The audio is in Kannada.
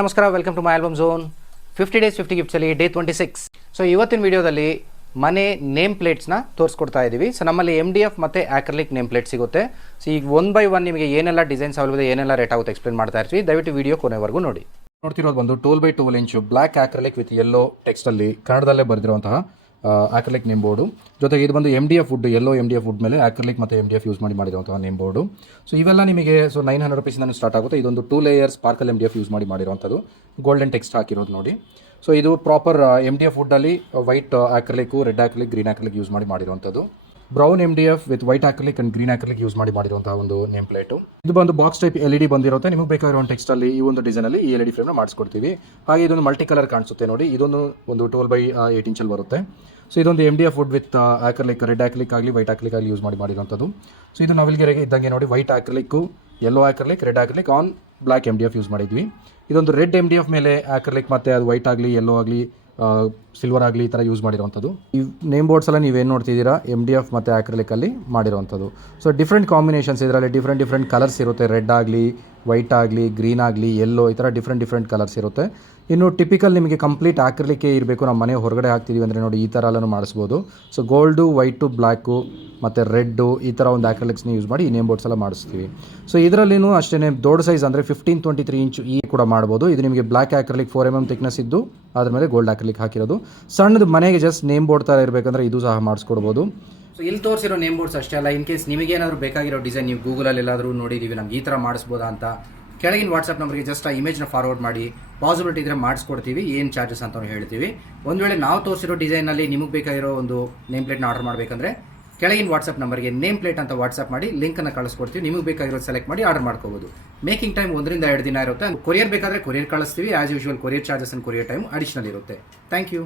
ನಮಸ್ಕಾರ, welcome to my album zone. 50 days 50 ಗಿಫ್ಟ್ಸಲ್ಲಿ ಡೇ 26. ಸೊ ಇವತ್ತಿನ ವಿಡಿಯೋದಲ್ಲಿ ಮನೆ ನೇಮ್ ಪ್ಲೇಟ್ಸ್ನ ತೋರಿಸ್ಕೊಡ್ತಾ ಇದ್ದೀವಿ. ಸೊ ನಮ್ಮಲ್ಲಿ MDF ಮತ್ತು ಆಕ್ರಲಿಕ್ ನೇಮ್ ಪ್ಲೇಟ್ ಸಿಗುತ್ತೆ. ಸೊ ಈಗ 1 by 1 ನಿಮಗೆ ಏನೆಲ್ಲ ಡಿಸೈನ್ಸ್ ಅವೈಲೇಬಲ್ ಇದೆ, ಏನೆಲ್ಲ ರೇಟ್ ಆಗುತ್ತೆ ಎಕ್ಸ್ಪ್ಲೇನ್ ಮಾಡ್ತಾ ಇರ್ತೀವಿ. ದಯವಿಟ್ಟು ವಿಡಿಯೋ ಕೊನೆವರೆಗೂ ನೋಡಿ. ನೋಡ್ತಿರೋದು ಬಂದು 12 by 12 ಇಂಚು ಬ್ಲ್ಯಾಕ್ ಆಕ್ರಲಿಕ್ ವಿತ್ ಯೆಲ್ಲೋ ಟೆಕ್ಸ್ಟಲ್ಲಿ ಕನ್ನಡದಲ್ಲೇ ಬರೆದಿರುವಂತಹ ಆಕ್ರಲಿಕ್ ನೇಮ್ ಬೋರ್ಡು. ಜೊತೆಗೆ ಇದು ಬಂದು MDF wood, yellow MDF wood ಮೇಲೆ ಆಕ್ರಲಿಕ್ ಮತ್ತು MDF ಯೂಸ್ ಮಾಡಿರುವಂತಹ ನೇಮ್ ಬೋರ್ಡು. ಸೊ ಇವೆಲ್ಲ ನಿಮಗೆ 900 ರೂಪೀಸಿಂದ ಸ್ಟಾರ್ಟ್ ಆಗುತ್ತೆ. ಇದೊಂದು 2 ಲೇಯರ್ ಸ್ಪಾರ್ಕಲ್ MDF ಯೂಸ್ ಮಾಡಿರುವಂಥದ್ದು, ಗೋಲ್ಡನ್ ಟೆಕ್ಸ್ಟ್ ಹಾಕಿರೋದು ನೋಡಿ. ಸೊ ಇದು ಪ್ರಾಪರ್ MDF ವುಡ್ಡಲ್ಲಿ white acrylic, red acrylic, green acrylic use ಮಾಡಿರುವಂಥದ್ದು. Brown MDF with white acrylic and green acrylic use ಮಾಡಿರುವಂತಹ ಒಂದು ನೇಮ್ ಪ್ಲೇಟು. ಇದು ಬಂದು ಬಾಕ್ಸ್ ಟೈಪ್ LED ಬಂದಿರುತ್ತೆ. ನಿಮಗೆ ಬೇಕಾಗಿರೋ ಟೆಕ್ಸ್ಟಲ್ಲಿ ಈ ಒಂದು ಡಿಸೈನಲ್ಲಿ ಈ LED ಫ್ರೇಮ್ನ ಮಾಡಿಸ್ಕೊಡ್ತೀವಿ. ಹಾಗೆ ಇದೊಂದು ಮಲ್ಟಿ ಕಲರ್ ಕಾಣಿಸುತ್ತೆ ನೋಡಿ. ಇದೊಂದು 12 by 8 ಇಂಚಲ್ಲಿ ಬರುತ್ತೆ. ಸೊ ಇದೊಂದು MDF ವುಡ್ ವಿತ್ ಆಕ್ರಲಿಕ್, ರೆಡ್ ಆಕ್ರಲಿಕ್ ಆಗಲಿ ವೈಟ್ ಆಕ್ರಲಿಕ್ ಆಗಲಿ ಯೂಸ್ ಮಾಡಿರುವಂಥದ್ದು. ಸೊ ಇದು ನವಿಲ್ಗೆರೆಗೆ ಇದ್ದಂಗೆ ನೋಡಿ, white acrylic, yellow acrylic, red acrylic on black MDF use ಮಾಡಿದ್ವಿ. ಇದೊಂದು ರೆಡ್ MDF ಮೇಲೆ ಆಕ್ರಲಿಕ್ ಮತ್ತು ಅದು ವೈಟ್ ಆಗಲಿ, ಯೆಲ್ಲೋ ಆಗಲಿ, ಸಿಲ್ವರ್ ಆಗಲಿ ಈ ಥರ ಯೂಸ್ ಮಾಡಿರುವಂಥದ್ದು. ಈ ನೇಮ್ ಬೋರ್ಡ್ಸ್ ಎಲ್ಲ ನೀವೇನು ನೋಡ್ತಿದ್ದೀರಾ MDF ಮತ್ತು ಆಕ್ರಲಿಕಲ್ಲಿ ಮಾಡಿರುವಂಥದ್ದು. ಸೊ ಡಿಫ್ರೆಂಟ್ ಕಾಂಬಿನೇಷನ್ಸ್, ಇದರಲ್ಲಿ ಡಿಫ್ರೆಂಟ್ ಕಲರ್ಸ್ ಇರುತ್ತೆ. ರೆಡ್ ಆಗಲಿ, ವೈಟ್ ಆಗಲಿ, ಗ್ರೀನ್ ಆಗಲಿ, ಯೆಲ್ಲೋ, ಈ ಥರ ಡಿಫ್ರೆಂಟ್ ಕಲರ್ಸ್ ಇರುತ್ತೆ. ಇನ್ನು ಟಿಪಿಕಲ್ ನಿಮಗೆ ಕಂಪ್ಲೀಟ್ ಆಕ್ರಲಿಕ್ಕೇ ಇರಬೇಕು, ನಮ್ಮ ಮನೆ ಹೊರಗಡೆ ಹಾಕ್ತಿದ್ದೀವಿ ಅಂದರೆ ನೋಡಿ ಈ ಥರ ಎಲ್ಲನೂ ಮಾಡಿಸ್ಬೋದು. ಸೊ ಗೋಲ್ಡು, ವೈಟು, ಬ್ಲ್ಯಾಕು ಮತ್ತು ರೆಡ್ಡು ಈ ಥರ ಒಂದು ಆಕ್ರಲಿಕ್ಸ್ನ ಯೂಸ್ ಮಾಡಿ ಈ ನೇಮ್ ಬೋರ್ಡ್ಸ್ ಎಲ್ಲ ಮಾಡಿಸ್ತೀವಿ. ಸೊ ಇದರಲ್ಲಿನೂ ಅಷ್ಟೇ ದೊಡ್ಡ ಸೈಜ್ ಅಂದರೆ 15-23 ಇಂಚು ಈ ಕೂಡ ಮಾಡ್ಬೋದು. ಇದು ನಿಮಗೆ ಬ್ಲ್ಯಾಕ್ ಆಕ್ರಲಿಕ್ 4 mm ಥಿಕ್ನೆಸ್ ಇದ್ದು ಅದ್ರ ಮೇಲೆ ಗೋಲ್ಡ್ ಆಕ್ರಲಿಕ್ ಹಾಕಿರೋದು. ಸಣ್ಣದು ಮನೆಗೆ ಜಸ್ಟ್ ನೇಮ್ ಬೋರ್ಡ್ ಥರ ಇರಬೇಕಂದ್ರೆ ಇದು ಸಹ ಮಾಡಿಸ್ಕೊಡ್ಬೋದು. ಸೊ ಇಲ್ಲಿ ತೋರಿಸಿರೋ ನೇಮ್ ಬೋರ್ಡ್ಸ್ ಅಷ್ಟೇ ಅಲ್ಲ, ಇನ್ ಕೇಸ್ ನಿಮಗೇನಾದರೂ ಬೇಕಾಗಿರೋ ಡಿಸೈನ್ ನೀವು ಗೂಗಲಲ್ಲಿ ಎಲ್ಲಾದರೂ ನೋಡಿದ್ದೀವಿ ನಮ್ಗೆ ಈ ಥರ ಮಾಡಿಸ್ಬೋದಾ ಅಂತ, ಕೆಳಗಿನ ವಾಟ್ಸಪ್ ನಂಬರ್ಗೆ ಜಸ್ಟ್ ಆ ಇಮೇಜ್ನ ಫಾರ್ವರ್ಡ್ ಮಾಡಿ, ಪಾಸಿಬಿಲಿಟಿ ಇದ್ದರೆ ಮಾಡಿಸ್ಕೊಡ್ತೀವಿ. ಏನು ಚಾರ್ಜಸ್ ಅಂತ ಹೇಳ್ತೀವಿ. ಒಂದು ವೇಳೆ ನಾವು ತೋರಿಸಿರೋ ಡಿಸೈನಲ್ಲಿ ನಿಮಗೆ ಬೇಕಾಗಿರೋ ಒಂದು ನೇಮ್ ಪ್ಲೇಟ್ನ ಆರ್ಡರ್ ಮಾಡಬೇಕಂದ್ರೆ ಕೆಳಗಿನ ವಾಟ್ಸಪ್ ನಂಬರ್ಗೆ ನೇಮ್ ಪ್ಲೇಟ್ ಅಂತ ವಾಟ್ಸಪ್ ಮಾಡಿ ಲಿಂಕನ್ನು ಕಳಿಸ್ಕೊಡ್ತೀವಿ. ನಿಮಗೆ ಬೇಕಾಗಿರೋದು ಸೆಲೆಕ್ಟ್ ಮಾಡಿ ಆರ್ಡರ್ ಮಾಡ್ಕೋಬೋದು. ಮೇಕಿಂಗ್ ಟೈಮ್ 1 ರಿಂದ 2 ದಿನ ಇರುತ್ತೆ. ಕೊರಿಯರ್ ಬೇಕಾದರೆ ಕೊರಿಯರ್ ಕಳಿಸ್ತೀವಿ. As usual courier charges and courier time additional ಇರುತ್ತೆ. Thank you.